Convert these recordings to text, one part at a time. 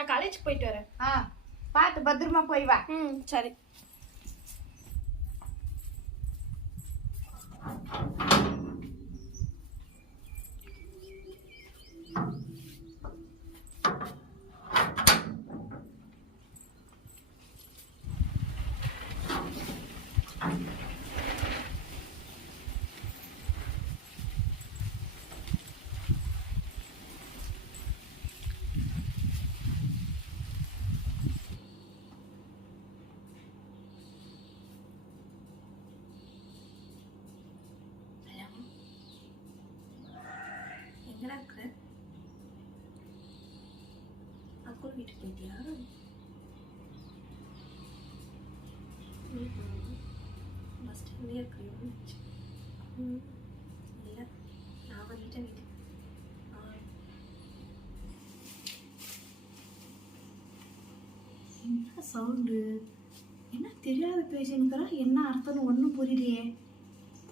நான் காலேஜ் போயிட்டு வரேன். ஆ பார்த்து பத்திரமா போய் வா. ம் சரி எங்கடா இருக்கிற அக்கோல் வீட்டுக்கு போயிட்டியா பஸ் ஸ்டாண்ட்லேயே இருக்கிறியோன்னு இல்லை நான் வந்துட்டேன் வீட்டுக்கு என்ன சவுண்டு? என்ன தெரியாத பேசினுக்கிறா என்ன அர்த்தம்னு ஒன்றும் புரியலையே.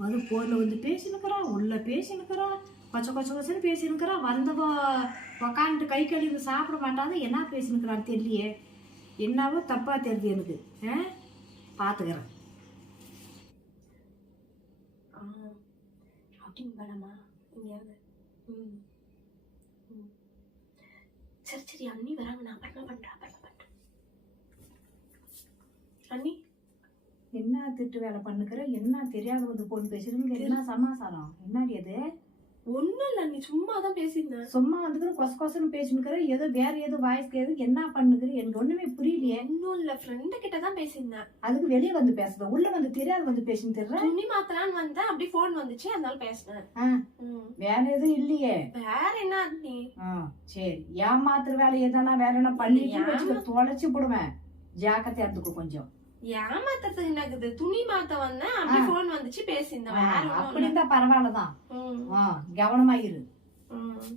அது போனில் வந்து பேசினுக்கிறா உள்ளே பேசினுக்கிறா கொச்ச கொச்ச கொச்சன்னு பேசினுக்கிறா வந்தவா உக்காந்துட்டு கை கழுவி சாப்பிட மாட்டாங்க என்ன பேசினுக்கிறான்னு தெரியலையே. என்னவோ தப்பாக தெரியுது எனக்கு. ஆ? பார்த்துக்கிறேன் அப்படின்னு வேணாமா? எங்கேயாவது? ம் ம். சரி சரி அண்ணி வராங்க. நான் அப்புறமா பண்ணுறேன் அப்புறமா பண்ணுறேன் அண்ணி? என்ன திட்டு வேலை பண்ணுக்கிற? என்ன தெரியாத வந்து போன் பேசுறீங்க? என்ன சமாசாரம்? என்னடி அது? ஒன்றும் இல்லை அண்ணி சும்மா தான் பேசியிருந்தேன். சும்மா வந்துக்கிற கொச கொசன்னு பேசினுக்கிற ஏதோ வேற ஏதோ வாய்ஸ் கேது என்ன பண்ணுக்கிற எனக்கு ஒண்ணுமே புரியலையே. ஒன்றும் இல்லை ஃப்ரெண்டு கிட்ட தான் பேசியிருந்தேன். அதுக்கு வெளியே வந்து பேசுத. உள்ள வந்து தெரியாத வந்து பேசின்னு தெரியல. துணி மாத்தலான்னு வந்தேன். அப்படியே ஃபோன் வந்துச்சு. அதனால பேசினேன். வேற எதுவும் இல்லையே. வேற என்ன ஆ, சரி. ஏமாத்துற வேலை எதனா வேற என்ன வச்சுக்க, தொலைச்சு போடுவேன். ஜாக்கிரதையா இருந்துக்கோ கொஞ்சம். ஏமாத்துறதுக்கு என்னக்குது? துணி மாத்த வந்தேன் அப்படியே ஆ. ஃபோன் வந்துச்சு பேசியிருந்தேன். அப்படி இருந்தா பரவாயில்லதான். கவனமா இரு. ம்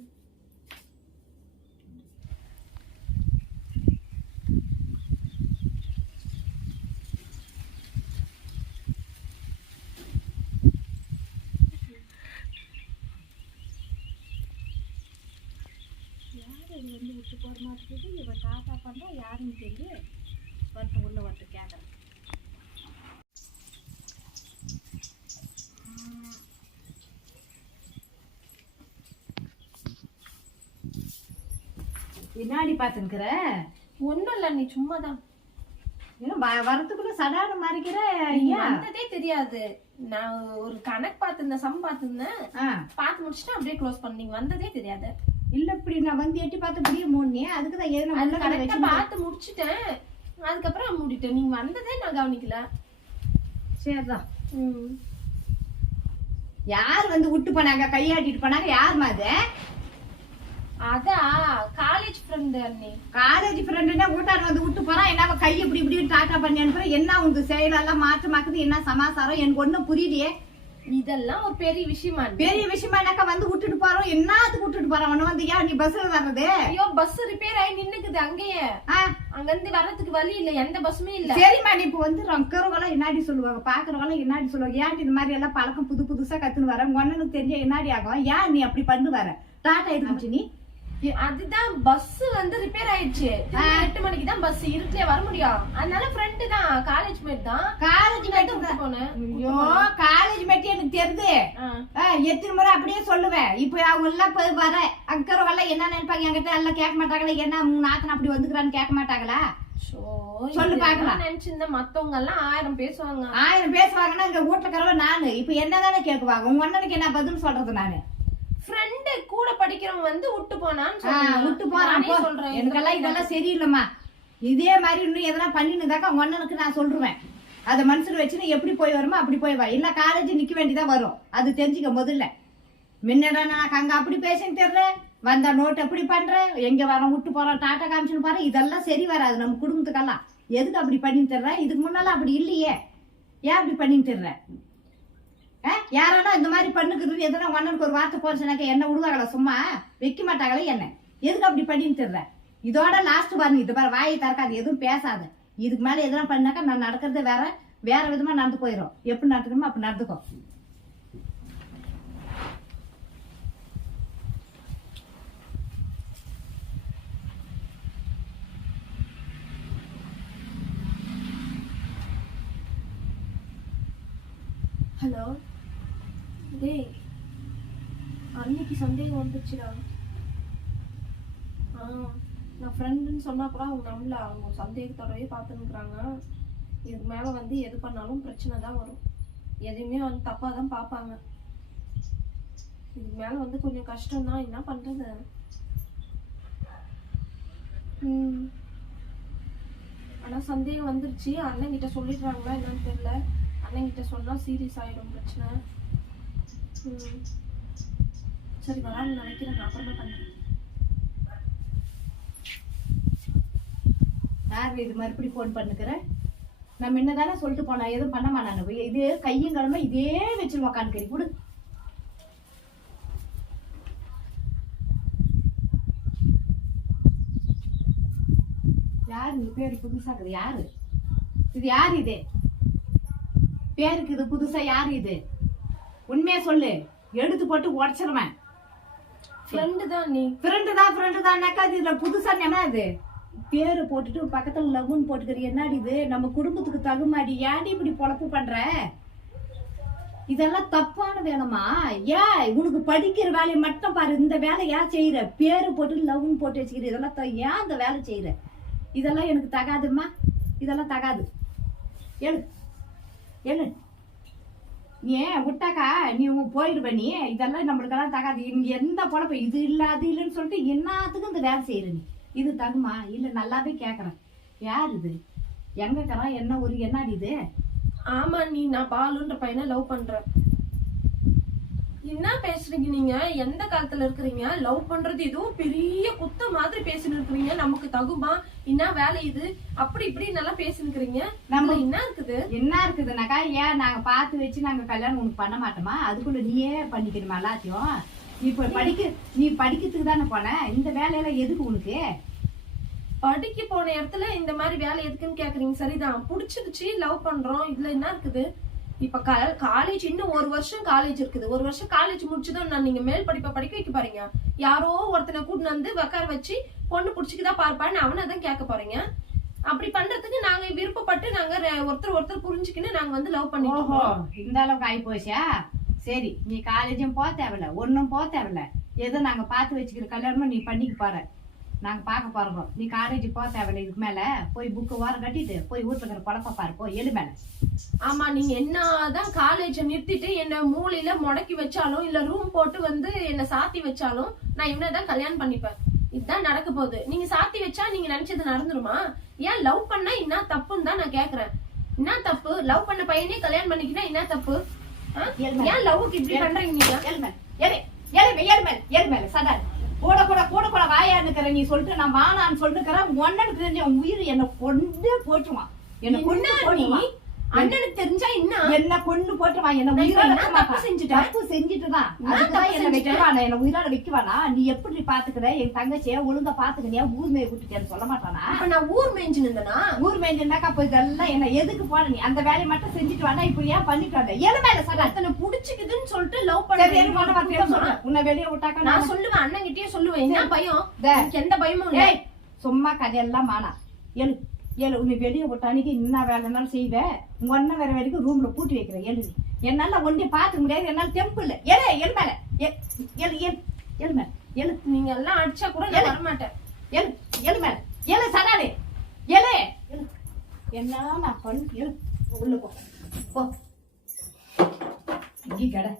யார் இது வந்து விட்டு போற மாதிரி இவ டாட்டா பண்றா யாருன்னு தெரியும் வரட்டு உள்ள வரட்டு கேக்குறேன். பின்னாடி பாத்துக்கிற ஒன்றும் இல்லை அண்ணி சும்மா தான் வரத்துக்குள்ள சடான மறைக்கிற வந்ததே தெரியாது. நான் ஒரு கணக்கு பார்த்திருந்தேன் சம் பார்த்திருந்தேன் ஆ, பார்த்து முடிச்சுட்டு அப்படியே க்ளோஸ் பண்ணீங்க வந்ததே தெரியாது. இல்ல இப்படி நான் வந்து எட்டி பார்த்து மூணே அதுக்கு தான் வச்சு பார்த்து முடிச்சிட்டேன். அதுக்கப்புறம் மூடிட்டேன். நீங்க வந்ததே நான் கவனிக்கல. சரிதான் ம். யார் வந்து விட்டு போனாங்க? கையாட்டிட்டு போனாங்க? யாரும்மா அது? அதான் காலேஜ் ஃப்ரெண்டு அண்ணி. காலேஜ் ஃப்ரெண்டுனா வீட்டார் வந்து விட்டு போறான் என்ன கை இப்படி இப்படி டாட்டா பண்ணி அனுப்புற? என்ன உங்க செயலெல்லாம் மாற்றமாக்குது என்ன சமாசாரம் எனக்கு ஒண்ணும் புரியலையே. இதெல்லாம் ஒரு பெரிய விஷயமா. பெரிய விஷயமா என்னக்கா வந்து விட்டுட்டு போறோம்? என்னத்துக்கு விட்டுட்டு போறான் உன்ன வந்து ஏன் நீ பஸ்ல வர்றது? ஐயோ பஸ் ரிப்பேர் ஆகி நின்னுக்குது அங்கேயே. அங்க இருந்து வர்றதுக்கு வழி இல்ல எந்த பஸ்ஸுமே இல்ல. சரிம்மா நீ இப்ப வந்து ரொக்கிறவங்களாம் என்னாடி சொல்லுவாங்க? பாக்குறவங்களாம் என்னாடி சொல்லுவாங்க? ஏன் இந்த மாதிரி எல்லாம் பழக்கம் புது புதுசா கத்துன்னு வர? அண்ணனுக்கு தெரிஞ்ச என்னாடி ஆகும்? ஏன் நீ அப்படி பண்ணு வர டாட்டா எதுக்கு நீ? அதுதான் பஸ் வந்து ரிப்பேர் ஆயிடுச்சு. எட்டு மணிக்கு தான் பஸ் இருட்டுலயே வர முடியும். அதனால ஃப்ரெண்டு தான் காலேஜ் மேட் தான். காலேஜ் விட்டு மேட்டு போனேன். ஐயோ காலேஜ் மேட்டு எனக்கு. ஆ, எத்தனை முறை அப்படியே சொல்லுவேன். இப்போ அவங்க எல்லாம் போய் வர அக்கறவங்க எல்லாம் என்ன நினைப்பாங்க? என்கிட்ட எல்லாம் கேட்க மாட்டாங்களா. என்ன உங்க நாத்தன் அப்படி வந்துக்கிறான்னு கேட்க மாட்டாங்களா? சொல்லு இதெல்லாம் பார்க்கலாம். நினைச்சிருந்தேன் மத்தவங்க எல்லாம் ஆயிரம் பேசுவாங்க. ஆயிரம் பேசுவாங்கன்னா இங்க வீட்டுல நானு. இப்ப என்னதானே கேக்குவாங்க உங்க அண்ணனுக்கு என்ன பதில் சொல்றது நானு? ஃப்ரெண்டு கூட படிக்கிறவங்க வந்து விட்டு போனான்னு. விட்டு போறான். சொல்றேன். எனக்கெல்லாம் இதெல்லாம் சரியில்லைம்மா. இதே மாதிரி இன்னும் எதனா பண்ணினுதாக்கா உங்க அண்ணனுக்கு நான் சொல்லுவேன். அதை மனசுல வச்சுன்னு எப்படி போய் வருமோ அப்படி போய் வா. இல்ல காலேஜ் நிக்க வேண்டியதா வரும். அது தெரிஞ்சுக்க முதல்ல. முன்னடா நான் அங்க அப்படி பேசின்னு தெரியல. வந்தா நோட் எப்படி பண்ற? எங்க வரோம் விட்டு போறோம் டாட்டா காமிச்சுன்னு போறோம் இதெல்லாம் சரி வராது. நம்ம குடும்பத்துக்கெல்லாம். எதுக்கு அப்படி பண்ணி தர்ற இதுக்கு முன்னால அப்படி இல்லையே. ஏன் அப்படி பண்ணி தர்ற? யாரானா இந்த மாதிரி பண்ணுக்குது எதனா உன்னனுக்கு ஒரு வார்த்தை போச்சுனாக்க என்ன விடுவாங்களா? சும்மா வைக்க மாட்டாங்களே என்ன? எதுக்கு அப்படி பண்ணின்னு தெரில இதோட லாஸ்ட் பாருங்க இது பாரு வாயை திறக்காது எதுவும் பேசாது. இதுக்கு மேலே எதனா பண்ணாக்கா நான் நடக்கிறதே வேற வேற விதமாக நடந்து போயிடும் எப்படி நடக்கணுமோ அப்படி நடந்துக்கோ. ஹலோ டேய் அன்னைக்கு சந்தேகம் வந்துச்சுடா. ஆ நான் ஃப்ரெண்டுன்னு சொன்னா கூட அவங்க நம்பல அவங்க சந்தேகத்தோடவே பார்த்துன்னுக்குறாங்க. இதுக்கு மேலே வந்து எது பண்ணாலும் பிரச்சனை தான் வரும். எதையுமே வந்து தப்பாக தான் பார்ப்பாங்க. இதுக்கு மேலே வந்து கொஞ்சம் கஷ்டம் தான். என்ன பண்ணுறது ம். ஆனால் சந்தேகம் வந்துருச்சு. அண்ணன் கிட்ட சொல்லிடுறாங்களா என்னன்னு தெரியல. அண்ணன் கிட்ட சொன்னா சீரியஸ் ஆயிடும் பிரச்சனை. சரி வரான்னு நினைக்கிறேன். நான் அப்புறமா பண்ணுறேன் யார் இது மறுபடி ஃபோன் பண்ணுக்கிறேன் நான் முன்ன தானே சொல்லிட்டு போனா? எதுவும் பண்ண மாட்டானு. இது கையும் கிழமை இதே வச்சிருவோம் கான்கறி கொடு யாரு இது பேர் புதுசா இருக்குது? யாரு? இது யார் இது? பேருக்கு இது புதுசா? யாரு இது? உண்மையா சொல்லு. எடுத்து போட்டு உடச்சிருவேன். ஃப்ரெண்டு தான் நீ. ஃப்ரெண்டு தான் ஃப்ரெண்டு தான்னாக்கா அது இதுல புதுசா என்ன இது பேரு போட்டுட்டு பக்கத்துல லவ்னு போட்டுக்கிற என்னடி இது? நம்ம குடும்பத்துக்கு தகுமாடி. ஏன்டி இப்படி பொழப்பு பண்ற? இதெல்லாம் தப்பான வேலைமா ஏன் உனக்கு படிக்கிற வேலையை மட்டும் பாரு. இந்த வேலை ஏன் செய்யற? பேரு போட்டு லவ்னு போட்டு வச்சுக்கிற. இதெல்லாம் ஏன் இந்த வேலை செய்யற? இதெல்லாம் எனக்கு தகாதும்மா. இதெல்லாம் தகாது. எழு. எழு. ஏன் விட்டாக்கா? நீ உங்க போயிடுவ நீ. இதெல்லாம் நம்மளுக்கெல்லாம் தகாது. இங்க எந்த பொழப்பு? இது இல்லாது இல்லைன்னு சொல்லிட்டு என்னத்துக்கும் இந்த வேலை செய்யற நீ. இது தகுமா? இல்ல நல்லாவே கேக்குறேன். யார் இது? எங்க என்ன ஒரு என்னடி இது? ஆமா நீ நான் பாலுன்ற பையனை லவ் பண்றேன். என்ன பேசுறீங்க நீங்க? எந்த காலத்துல இருக்கிறீங்க? லவ் பண்றது இதுவும் பெரிய குத்த மாதிரி பேசின்னு இருக்கிறீங்க. நமக்கு தகுமா? என்ன வேலை இது? அப்படி இப்படி நல்லா பேசினுக்கிறீங்க நம்ம- நம்ம என்ன இருக்குது? என்ன இருக்குதுனாக்கா ஏன் நாங்க பார்த்து வச்சு நாங்க கல்யாணம் உனக்கு பண்ண மாட்டோமா? அதுக்குள்ள நீயே பண்ணிக்கணுமா எல்லாத்தையும்? நீ இப்ப படிக்க நீ படிக்கிறதுக்கு தானே போன? இந்த வேலையெல்லாம் எதுக்கு உனக்கு? படிக்க போன இடத்துல இந்த மாதிரி வேலை எதுக்குன்னு கேக்குறீங்க. சரிதான். புடிச்சிருச்சு. லவ் பண்றோம். இதுல என்ன இருக்குது? இப்ப காலேஜ் இன்னும் ஒரு வருஷம் காலேஜ் இருக்குது. ஒரு வருஷம் காலேஜ் முடிச்சதும் நான் நீங்க மேல் படிப்பை படிக்க வைக்க போறீங்க. யாரோ ஒருத்தனை கூட்டிட்டு வந்து உட்கார வச்சு பொண்ணு புடிச்சுக்குதா பார்ப்பான்னு அவனை தான் கேட்க போறீங்க. அப்படி பண்றதுக்கு நாங்க விருப்பப்பட்டு நாங்க ஒருத்தர் ஒருத்தர் புரிஞ்சுக்கின்னு நாங்க வந்து லவ் இருக்கோம். இந்த அளவுக்கு ஆகி போச்சா சரி நீ காலேஜும் போக தேவையில்ல. ஒன்றும் போக தேவையில்ல. எதோ நாங்க பார்த்து வச்சுக்கிற கல்யாணமும் நீ பண்ணிக்க போற. நாங்க பார்க்க போறோம். நீ காலேஜ் போக தேவையில்ல இதுக்கு மேல. போய் புக்கு வாரம் கட்டிட்டு போய் வீட்டுல இருக்கிற குழப்ப பாரு போய் எழு மேல. ஆமா நீங்க என்னதான் காலேஜ நிறுத்திட்டு என்ன மூலையில முடக்கி வச்சாலும் இல்ல ரூம் போட்டு வந்து என்ன சாத்தி வச்சாலும் நான் இவனதான் கல்யாணம் பண்ணிப்பேன். இதுதான் நடக்க போகுது. நீங்க சாத்தி வச்சா நீங்க நினைச்சது நடந்துருமா? ஏன் லவ் பண்ணா என்ன தப்புன்னு தான் நான் கேக்குறேன். என்ன தப்பு? லவ் பண்ண பையனே கல்யாணம் பண்ணிக்கினா என்ன தப்பு. ஏன் லவ்வுக்கு இப்படி பண்றீங்க நீங்க? எழு மேல. எழு மேல. எழு மேல. கூட கூட கூட கூட வாயான்னுக்கிற நீ சொல்லிட்டு நான் வானான்னு சொல்லிட்டுக்கிறேன் ஒன்னனுக்கு தெரிஞ்ச உயிர் என்ன கொண்டு போட்டுவான் என்ன கொண்டு போட்டுவான் அண்ணனுக்கு தெரிஞ்சா என்ன? என்ன கொண்டு போட்டுவான் என்ன உயிரோட தப்பு மாட்டான். செஞ்சுட்டேன்? தப்பு செஞ்சுட்டுதான் என்ன? வைக்கவானா என்ன உயிரோட வைக்கவானா நீ எப்படி பாத்துக்கிற? என் தங்கச்சிய ஒழுங்கா பாத்துக்கிறியா? ஊர் மேய விட்டுட்டேன்னு சொல்ல மாட்டானா? இப்ப நான் ஊர் மேய்ஞ்சு நின்றனா ஊர் மேய்ஞ்சிருந்தாக்கா அப்ப இதெல்லாம் என்ன எதுக்கு போன நீ அந்த வேலையை மட்டும் செஞ்சுட்டு வாடா இப்ப ஏன் பண்ணிட்டு வந்த? ஏழு மேல சடா அத்தனை புடிச்சுக்குதுன்னு சொல்லிட்டு லவ் சரி சொல்லு. உன்னை வெளியே விட்டாக்கா நான் சொல்லுவேன் அண்ணன் கிட்டயே சொல்லுவேன். என்ன பயம்? எந்த பயமும் சும்மா கதையெல்லாம் மானா ஏழு ஏழு உன்னை வெளியே விட்டானிக்கு என்ன வேலைனாலும் செய்வேன் உங்க அண்ணன் வேற வரைக்கும் ரூம்ல பூட்டி வைக்கிறேன் நீ. என்னால ஒன்றே பார்த்துக்க முடியாது என்னால தெம்பு இல்ல ஏழு ஏழு மேல. ஏ- ஏழு ஏழு ஏழு மேல. ஏழு. நீங்க எல்லாம் அடிச்சா கூட நான் வரமாட்டேன். ஏழு ஏழு மேல. ஏழு சடாலே ஏழு. ஏழு. என்ன நான் பண்ணு? ஏழு. உள்ள போ. போ. இங்கே கடை.